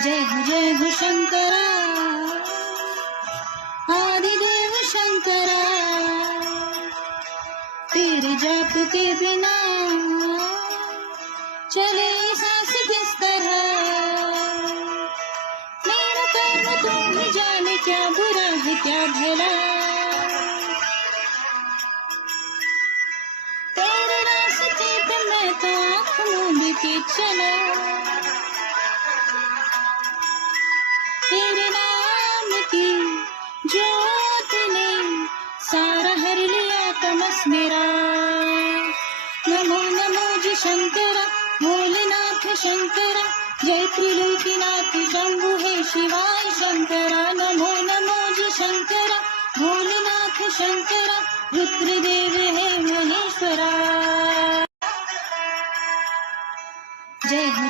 जय हो शंकरा, आदिदेव शंकरा। तेरे जाप के बिना चले सांस किस तरह। मेरा कर्म तुम ही जाने, क्या बुरा है क्या भला। तेरे रास्ते पे मैं तो आँख मूंद के चला। तेरे नाम की ज्योत ने सारा हर लिया तमस मेरा। नमो नमो जी शंकरा, भोलेनाथ शंकरा। जय त्रिलोकीनाथ शंभु हे शिवाय शंकरा। नमो नमो जी शंकरा, भोलेनाथ शंकरा। रुद्रदेव हे महेश्वरा। जय हो